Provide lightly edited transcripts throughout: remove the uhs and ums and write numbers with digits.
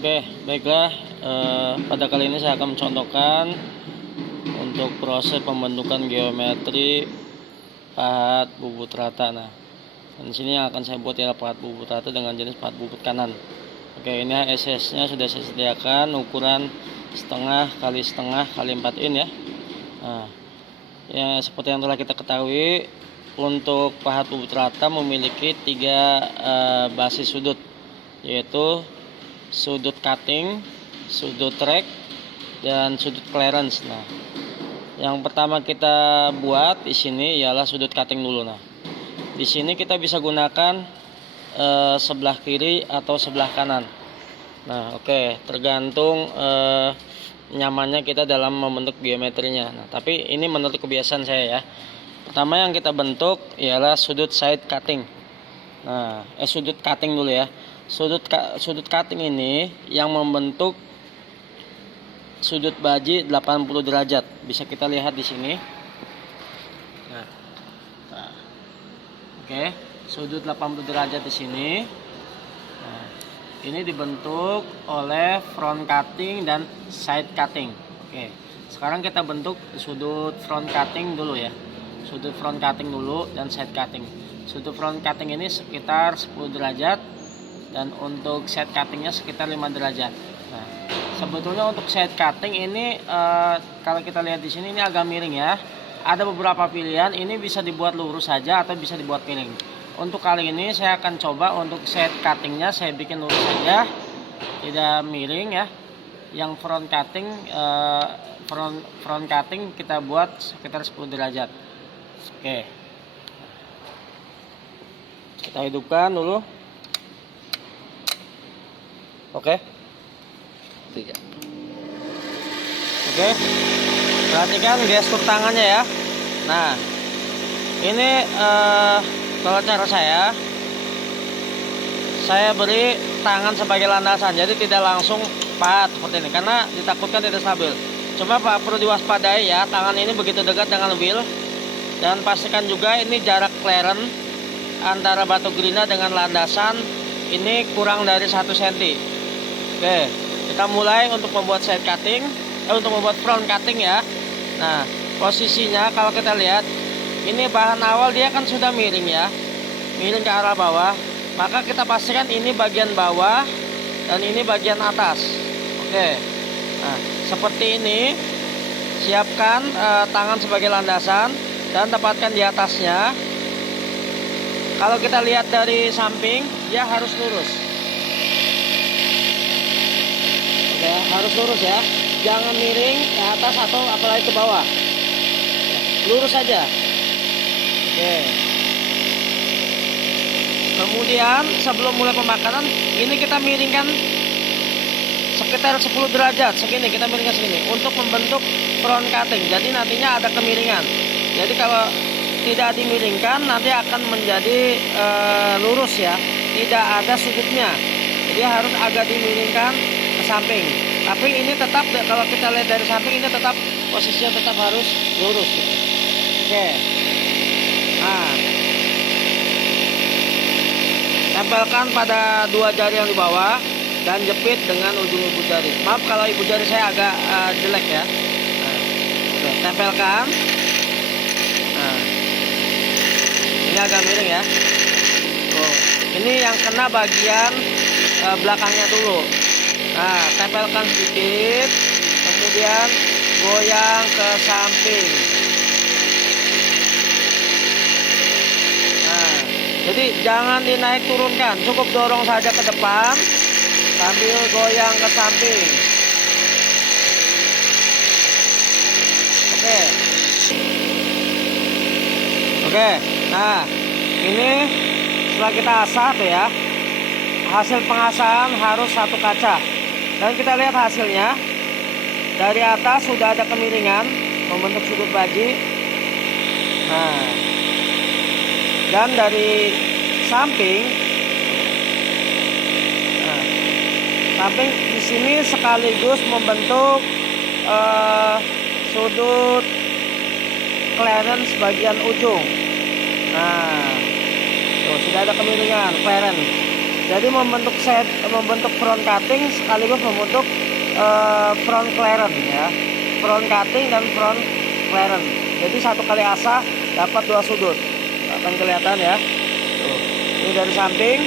Oke, baiklah. Pada kali ini saya akan mencontohkan untuk proses pembentukan geometri pahat bubut rata. Nah, di sini yang akan saya buat ya pahat bubut rata dengan jenis pahat bubut kanan. Oke, ini SS-nya sudah saya sediakan ukuran setengah kali setengah kali 4 in ya. Nah, ya seperti yang telah kita ketahui, untuk pahat bubut rata memiliki 3 basis sudut, yaitu sudut cutting, sudut track, dan sudut clearance. Nah, yang pertama kita buat di sini ialah sudut cutting dulu. Nah, di sini kita bisa gunakan sebelah kiri atau sebelah kanan. Nah, oke, tergantung nyamannya kita dalam membentuk geometrinya. Nah, tapi ini menurut kebiasaan saya ya. Pertama yang kita bentuk ialah sudut side cutting. Nah, sudut cutting dulu ya. Sudut cutting ini yang membentuk sudut baji 80 derajat. Bisa kita lihat di sini. Nah. Oke, sudut 80 derajat di sini. Nah, ini dibentuk oleh front cutting dan side cutting. Oke. Sekarang kita bentuk sudut front cutting dulu ya. Sudut front cutting dulu dan side cutting. Sudut front cutting ini sekitar 10 derajat. Dan untuk side cuttingnya sekitar 5 derajat. Nah, sebetulnya untuk side cutting ini kalau kita lihat di sini ini agak miring ya. Ada beberapa pilihan, ini bisa dibuat lurus saja atau bisa dibuat miring. Untuk kali ini saya akan coba untuk side cuttingnya saya bikin lurus saja, tidak miring ya. Yang front cutting kita buat sekitar 10 derajat. Oke, kita hidupkan dulu. Oke. Perhatikan gestur tangannya ya. Nah, ini kalau cara saya beri tangan sebagai landasan, jadi tidak langsung pahat seperti ini karena ditakutkan tidak stabil. Cuma Pak perlu diwaspadai ya, tangan ini begitu dekat dengan wheel, dan pastikan juga ini jarak clearance antara batu gerina dengan landasan ini kurang dari 1 cm. Oke, kita mulai untuk membuat side cutting, untuk membuat front cutting ya. Nah, posisinya kalau kita lihat, ini bahan awal dia kan sudah miring ya, miring ke arah bawah. Maka kita pastikan ini bagian bawah dan ini bagian atas. Oke, nah seperti ini. Siapkan tangan sebagai landasan dan tempatkan di atasnya. Kalau kita lihat dari samping, dia harus lurus. Ya, harus lurus ya, jangan miring ke atas atau apalagi ke bawah, lurus saja. Oke. Kemudian sebelum mulai pemakaran, ini kita miringkan sekitar 10 derajat segini, kita miringkan segini untuk membentuk front cutting. Jadi nantinya ada kemiringan. Jadi kalau tidak dimiringkan nanti akan menjadi lurus ya, tidak ada sudutnya. Jadi harus agak dimiringkan ke samping. Tapi ini tetap, kalau kita lihat dari samping, ini tetap posisinya tetap harus lurus gitu. Oke. Nah, tempelkan pada 2 jari yang di bawah dan jepit dengan ujung ibu jari. Maaf kalau ibu jari saya agak jelek ya. Nah, oke, tempelkan. Nah, ini agak miring ya. Tuh, ini yang kena bagian belakangnya dulu. Nah, tempelkan sedikit, kemudian goyang ke samping. Nah, jadi jangan dinaik turunkan, cukup dorong saja ke depan sambil goyang ke samping. Oke. Nah, ini setelah kita asah tuh ya, hasil pengasahan harus 1 kaca. Dan kita lihat hasilnya. Dari atas sudah ada kemiringan membentuk sudut baji. Nah, dan dari samping, samping di sini sekaligus membentuk sudut clearance bagian ujung. Nah, tuh sudah ada kemiringan clearance. Jadi membentuk front cutting sekaligus membentuk front clearance ya. Front cutting dan front clearance. Jadi satu kali asah dapat dua sudut. Akan kelihatan ya. Tuh. Ini dari samping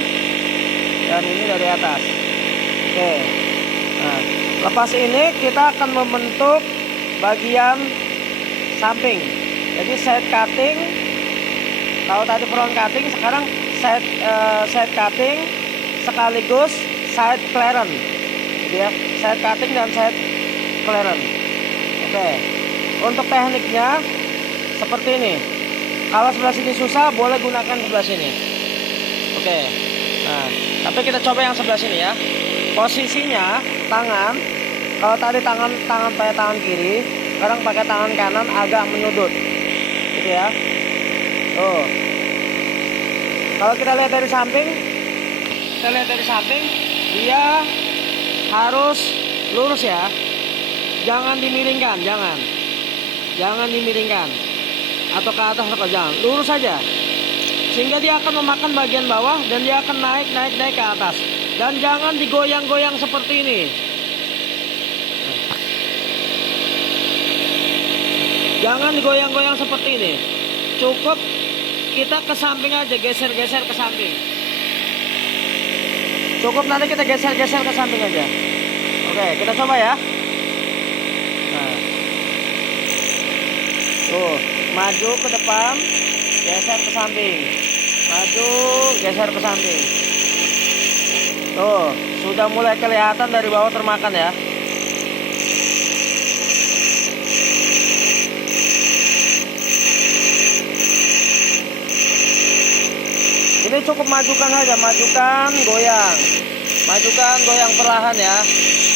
dan ini dari atas. Oke. Nah, lepas ini kita akan membentuk bagian samping. Jadi side cutting. Kalau tadi front cutting, sekarang side cutting sekaligus side clearance. Jadi ya, side cutting dan side clearance. Oke. Untuk tekniknya seperti ini. Kalau sebelah sini susah, boleh gunakan sebelah sini. Oke. Nah, tapi kita coba yang sebelah sini ya. Posisinya tangan, kalau tadi tangan pakai tangan kiri, sekarang pakai tangan kanan agak menyudut. Gitu ya. Tuh. Kalau kita lihat dari samping, dia harus lurus ya. Jangan dimiringkan, jangan dimiringkan. Atau ke atas atau jangan, lurus saja. Sehingga dia akan memakan bagian bawah dan dia akan naik ke atas. Dan jangan digoyang-goyang seperti ini. Jangan digoyang-goyang seperti ini. Cukup kita ke samping aja, geser-geser ke samping. Cukup nanti kita geser-geser ke samping aja. Oke, kita coba ya. Nah. Tuh, maju ke depan, geser ke samping. Maju, geser ke samping. Tuh, sudah mulai kelihatan dari bawah termakan ya. Ini cukup majukan saja, majukan, goyang perlahan ya.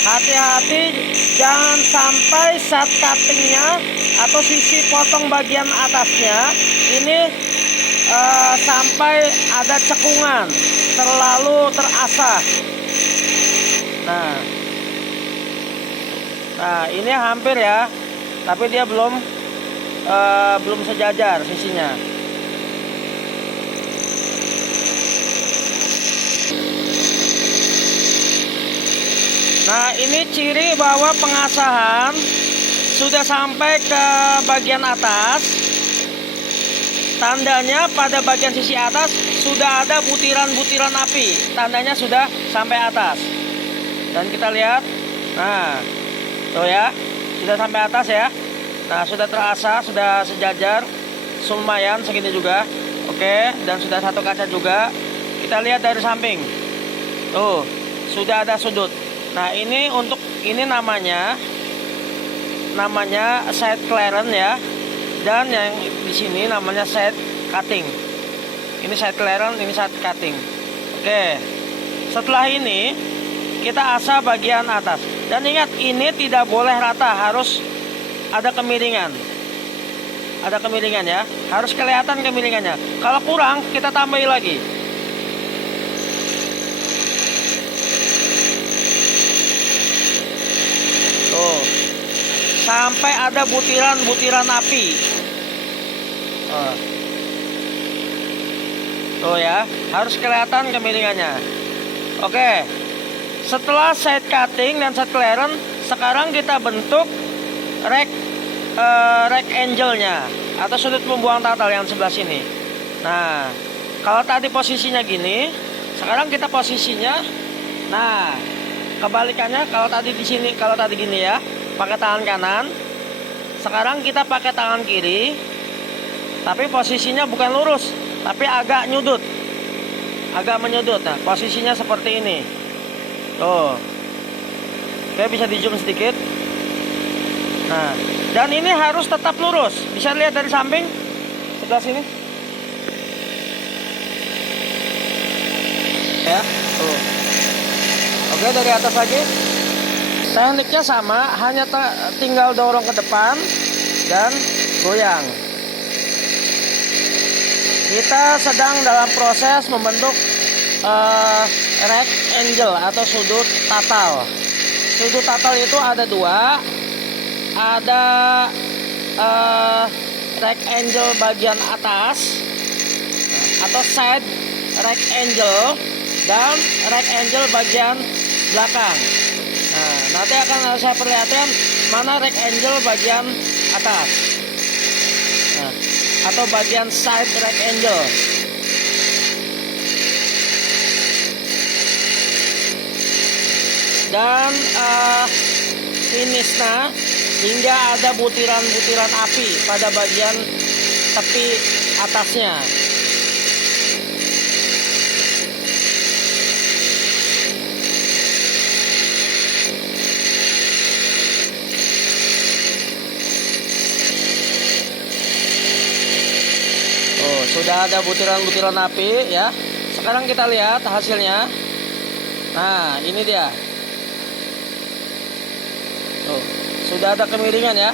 Hati-hati jangan sampai saat cuttingnya atau sisi potong bagian atasnya ini sampai ada cekungan, terlalu terasah. Nah ini hampir ya, tapi dia belum sejajar sisinya. Nah ini ciri bahwa pengasahan sudah sampai ke bagian atas. Tandanya pada bagian sisi atas sudah ada butiran-butiran api. Tandanya sudah sampai atas. Dan kita lihat, nah tuh ya, sudah sampai atas ya. Nah sudah terasa, sudah sejajar, lumayan segini juga. Oke, dan sudah satu kaca juga. Kita lihat dari samping. Tuh, sudah ada sudut. Nah ini namanya side clearance ya, dan yang di sini namanya side cutting. Ini side clearance, ini side cutting. Oke, setelah ini kita asah bagian atas. Dan ingat, ini tidak boleh rata, harus ada kemiringan. Ada kemiringan ya, harus kelihatan kemiringannya. Kalau kurang kita tambahin lagi. Tuh, sampai ada butiran-butiran api. Tuh ya, harus kelihatan kemiringannya. Oke, setelah side cutting dan side clearance, sekarang kita bentuk rack angle-nya atau sudut pembuang tatal yang sebelah sini. Nah, kalau tadi posisinya gini, sekarang kita posisinya, nah kebalikannya. Kalau tadi di sini, kalau tadi gini ya, pakai tangan kanan. Sekarang kita pakai tangan kiri, tapi posisinya bukan lurus, tapi agak nyudut, agak menyudut. Nah, posisinya seperti ini. Tuh, oke, bisa di zoom sedikit. Nah, dan ini harus tetap lurus. Bisa lihat dari samping sebelah sini. Ya, tuh. Oke, dari atas lagi. Tekniknya sama, hanya tinggal dorong ke depan dan goyang. Kita sedang dalam proses membentuk rack angle atau sudut tatal. Sudut tatal itu ada dua. Ada rack angle bagian atas atau side rack angle, dan rack angle bagian belakang. Nah, nanti akan saya perlihatkan mana rack angle bagian atas, nah, atau bagian side rack angle. Dan finishnya hingga ada butiran-butiran api pada bagian tepi atasnya. Oh, sudah ada butiran-butiran api ya. Sekarang kita lihat hasilnya. Nah, ini dia. Tuh, sudah ada kemiringan ya.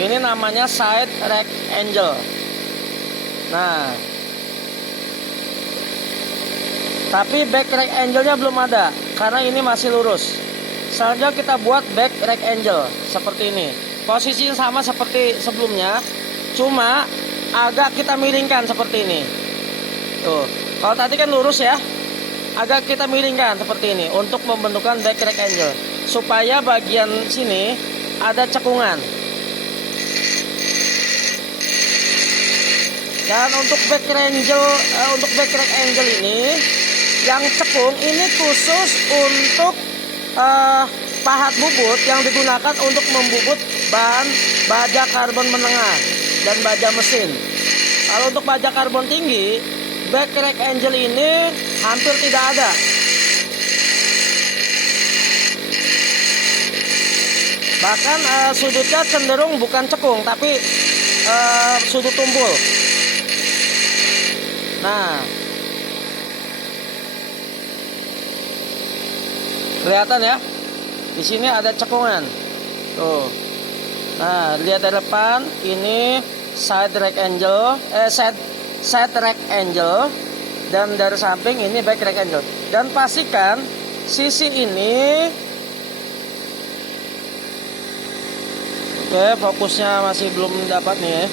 Ini namanya side rack angle. Nah, tapi back rack angle-nya belum ada karena ini masih lurus. Selanjutnya kita buat back rack angle seperti ini. Posisinya sama seperti sebelumnya, cuma agak kita miringkan seperti ini. Tuh, kalau tadi kan lurus ya, agak kita miringkan seperti ini untuk membentukkan back rack angle supaya bagian sini ada cekungan. Dan untuk back rack angle ini yang cekung ini khusus untuk pahat bubut yang digunakan untuk membubut bahan baja karbon menengah dan baja mesin. Kalau untuk baja karbon tinggi, back rack angle ini hampir tidak ada. Bahkan sudutnya cenderung bukan cekung, tapi sudut tumpul. Nah, kelihatan ya, di sini ada cekungan. Tuh. Nah, lihat dari depan, ini side rack angle, side rack angle, dan dari samping ini back rack angle. Dan pastikan sisi ini. Oke, fokusnya masih belum dapat nih ya.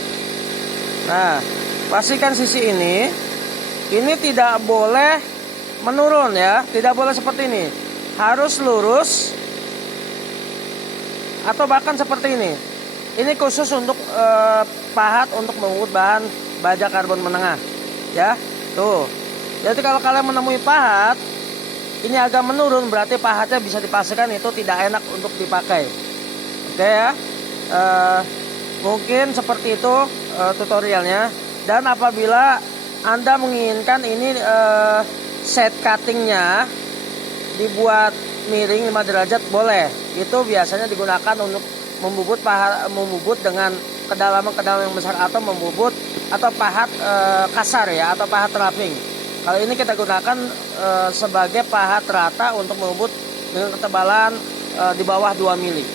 Nah, pastikan sisi ini tidak boleh menurun ya, tidak boleh seperti ini. Harus lurus atau bahkan seperti ini. Ini khusus untuk pahat untuk membubut bahan baja karbon menengah ya. Tuh. Jadi kalau kalian menemui pahat ini agak menurun, berarti pahatnya bisa dipastikan itu tidak enak untuk dipakai. Oke ya. Mungkin seperti itu tutorialnya. Dan apabila Anda menginginkan ini set cuttingnya dibuat miring 5 derajat, boleh. Itu biasanya digunakan untuk membubut dengan kedalaman yang besar, atau membubut atau pahat kasar ya, atau pahat roughing. Kalau ini kita gunakan sebagai pahat rata untuk membubut dengan ketebalan di bawah 2 mili.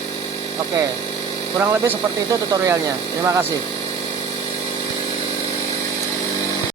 Oke. Kurang lebih seperti itu tutorialnya. Terima kasih.